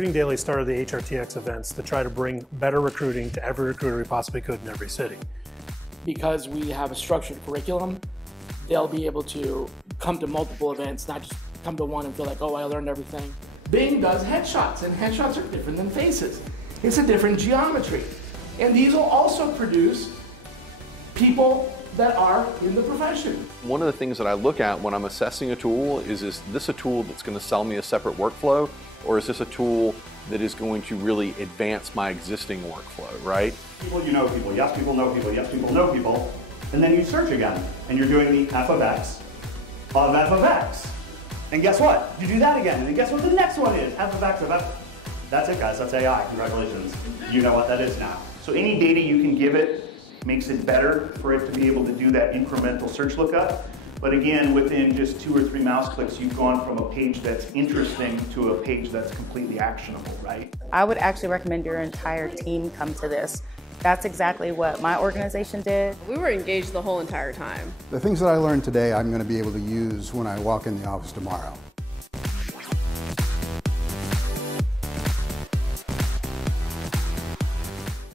Recruiting Daily started the HRTX events to try to bring better recruiting to every recruiter we possibly could in every city. Because we have a structured curriculum, they'll be able to come to multiple events, not just come to one and feel like, oh, I learned everything. Bing does headshots, and headshots are different than faces. It's a different geometry. And these will also produce people that are in the profession. One of the things that I look at when I'm assessing a tool is this a tool that's going to sell me a separate workflow, or is this a tool that is going to really advance my existing workflow, right? People, you know people, yes people know people, yes people know people, and then you search again, and you're doing the f of x of f of x. And guess what? You do that again, and guess what the next one is? F of x of f. That's it, guys, that's AI, congratulations. You know what that is now. So any data you can give it makes it better for it to be able to do that incremental search lookup. But again, within just 2 or 3 mouse clicks, you've gone from a page that's interesting to a page that's completely actionable, right? I would actually recommend your entire team come to this. That's exactly what my organization did. We were engaged the whole entire time. The things that I learned today, I'm going to be able to use when I walk in the office tomorrow.